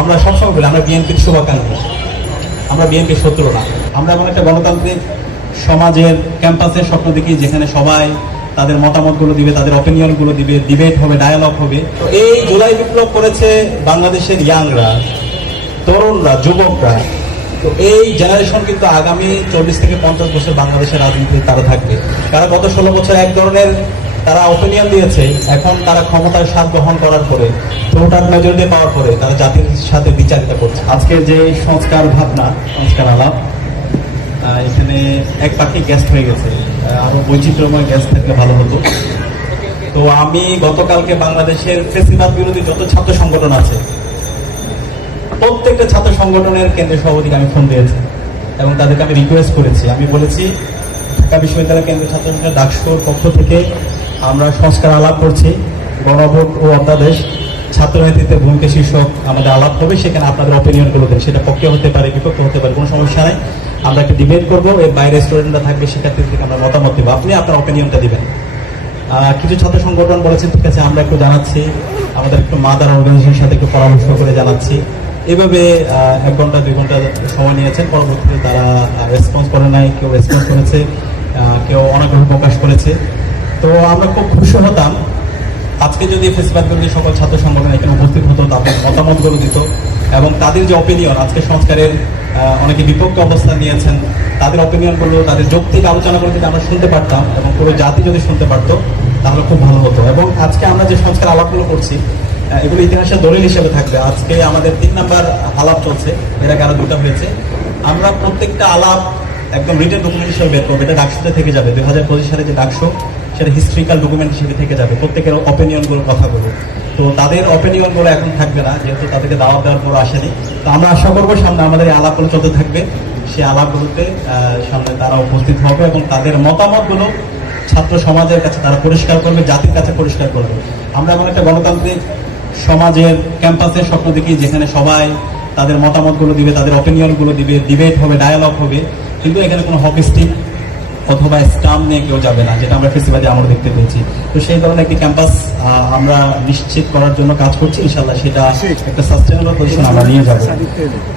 আমরা সবসময় বলি আমরা বিএনপির শুভাকাঙ্ক্ষী, আমরা বিএনপির শত্রু না। আমরা এমন একটা গণতান্ত্রিক সমাজের ক্যাম্পাসের স্বপ্ন দেখি যেখানে সবাই তাদের মতামতগুলো দিবে, তাদের অপিনিয়নগুলো দিবে, ডিবেট হবে, ডায়ালগ হবে। তো এই জুলাই বিপ্লব করেছে বাংলাদেশের ইয়াংরা, তরুণরা, যুবকরা। তো এই জেনারেশন কিন্তু আগামী 40 থেকে 50 বছর বাংলাদেশের রাজনীতিতে তারা থাকবে। তারা গত 16 বছর এক ধরনের তারা অপিনিয়ন দিয়েছে, এখন তারা ক্ষমতার স্বাদ গ্রহণ করার পরে, ভোটার মেজরিটি পাওয়ার পরে তারা জাতির সাথে বিচারিতা করছে। আজকের যে সংস্কার ভাবনা, সংস্কার আলাপ, এখানে এক পাখি গেস্ট হয়ে গেছে, আরো বৈচিত্র্যময় গেস্ট থাকলে ভালো হতো। তো আমি গতকালকে বাংলাদেশের ফেসিবাদ বিরোধী যত ছাত্র সংগঠন আছে প্রত্যেকটা ছাত্র সংগঠনের কেন্দ্রীয় সভাপতিকে আমি ফোন দিয়েছি এবং তাদেরকে আমি রিকোয়েস্ট করেছি। আমি বলেছি ঢাকা বিশ্ববিদ্যালয় কেন্দ্রীয় ছাত্র সংগঠনের ডাকসুর পক্ষ থেকে আমরা সংস্কার আলাপ করছি, গণভোট ও অধ্যাদেশ ছাত্র নেতৃত্বের ভূমিকা শীর্ষক আমাদের আলাপ হবে। সেখানে আপনাদের অপিনিয়ন গুলো দেন, সেটা পক্ষে হতে পারে, বিপক্ষে হতে পারে, কোনো সমস্যা নাই। আমরা একটা ডিবেট করবো, এর বাইরে স্টুডেন্টরা থাকবে, শিক্ষার্থী থেকে আমরা মতামত দেবো, আপনি আপনার অপিনিয়নটা দিবেন। কিছু ছাত্র সংগঠন বলেছেন ঠিক আছে আমরা একটু জানাচ্ছি, আমাদের একটু মাদার অর্গানাইজেশনের সাথে একটু পরামর্শ করে জানাচ্ছি। এভাবে 1 ঘন্টা 2 ঘন্টা সময় নিয়েছেন। পরবর্তীতে তারা রেসপন্স করে নাই, কেউ রেসপন্স করেছে, কেউ অনাগ্রহ প্রকাশ করেছে। তো আমরা খুব খুশি হতাম আজকে যদি ফেসিবাদ বিরোধী সকল ছাত্র সংগঠন এখানে উপস্থিত হতো, তাদের মতামতগুলো দিত এবং তাদের যে অপিনিয়ন, আজকে সংস্কারের অনেকে বিপক্ষে অবস্থান নিয়েছেন, তাদের অপিনিয়নগুলো, তাদের যৌক্তিক আলোচনাগুলো যদি আমরা শুনতে পারতাম এবং পুরো জাতি যদি শুনতে পারতো তাহলে খুব ভালো হতো। এবং আজকে আমরা যে সংস্কার আলাপগুলো করছি এগুলো ইতিহাসের দলিল হিসেবে থাকবে। আজকে আমাদের 3 নাম্বার আলাপ চলছে, এর আগে আরো 2টা হয়েছে। আমরা প্রত্যেকটা আলাপ একদম রিটেন ডকুমেন্ট হিসেবে বের করবো, এটা ডাকসুতে থেকে যাবে। 2025 সালে যে ডাকসু, সেটা হিস্ট্রিক্যাল ডকুমেন্ট হিসেবে থেকে যাবে, প্রত্যেকের অপিনিয়নগুলোর কথাগুলো। তো তাদের অপিনিয়নগুলো এখন থাকবে না, যেহেতু তাদেরকে দাওয়াত দেওয়ার পর আসেনি। তো আমরা আশা করবো সামনে আমাদের এই আলাপগুলো চলতে থাকবে, সেই আলাপগুলোতে সামনে তারা উপস্থিত হবে এবং তাদের মতামতগুলো ছাত্র সমাজের কাছে তারা পরিষ্কার করবে, জাতির কাছে পরিষ্কার করবে। আমরা এমন একটা গণতান্ত্রিক সমাজের ক্যাম্পাসের স্বপ্ন দেখি যেখানে সবাই তাদের মতামতগুলো দিবে, তাদের অপিনিয়নগুলো দিবে, ডিবেট হবে, ডায়ালগ হবে। কিন্তু এখানে কোনো হকি স্টিক অথবা স্টাম্প নিয়ে কেউ যাবে না, যেটা আমরা ফেসিবাদে আমরা দেখতে পেয়েছি। তো সেই ধরনের একটি ক্যাম্পাস আমরা নিশ্চিত করার জন্য কাজ করছি, ইনশাল্লাহ সেটা একটা সাস্টেনেবল পজিশন আমরা নিয়ে যাব।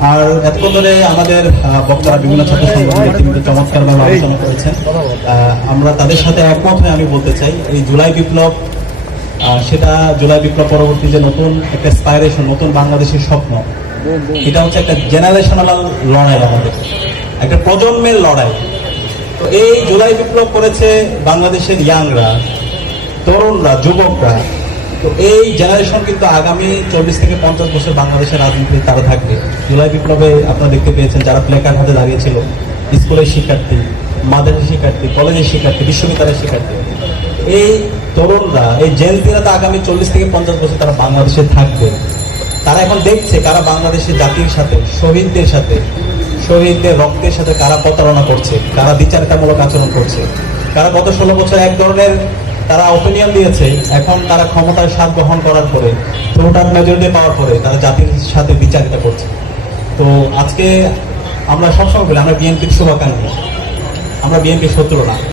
আর এতক্ষণ ধরে আমাদের বক্তারা বিভিন্ন ছাত্র সংগঠনের কিন্তু চমৎকারভাবে আলোচনা করেছেন, আমরা তাদের সাথে একমত হয়ে আমি বলতে চাই এই জুলাই বিপ্লব, সেটা জুলাই বিপ্লব পরবর্তী যে নতুন একটা অ্যাসপাইরেশন, নতুন বাংলাদেশের স্বপ্ন, এটা হচ্ছে একটা জেনারেশনাল লড়াই, আমাদের একটা প্রজন্মের লড়াই। তো এই জুলাই বিপ্লব করেছে বাংলাদেশের ইয়াংরা, তরুণরা, যুবকরা। তো এই জেনারেশন কিন্তু আগামী 40 থেকে 50 বছর বাংলাদেশের রাজনীতিতে তারা থাকবে। জুলাই বিপ্লবে আপনারা দেখতে পেয়েছেন যারা প্লেকার্ড হাতে দাঁড়িয়েছিল, স্কুলের শিক্ষার্থী, মাদ্রাসার শিক্ষার্থী, কলেজের শিক্ষার্থী, বিশ্ববিদ্যালয়ের শিক্ষার্থী। এই তরুণরা, এই জেনজিরা তো আগামী 40 থেকে 50 বছর তারা বাংলাদেশে থাকবে। তারা এখন দেখছে কারা বাংলাদেশের জাতির সাথে, শহীদদের সাথে, শহীদদের রক্তের সাথে কারা প্রতারণা করছে, কারা দ্বিচারিতামূলক আচরণ করছে, কারা গত 16 বছর এক ধরনের তারা অপিনিয়ন দিয়েছে, এখন তারা ক্ষমতার স্বাদ গ্রহণ করার পরে, ভোটার মেজরিটি পাওয়ার পরে তারা জাতির সাথে বিচারিতা করছে। তো আজকে আমরা সবসময় বলি আমরা বিএনপির শুভাকাঙ্ক্ষী, আমরা বিএনপির শত্রু না।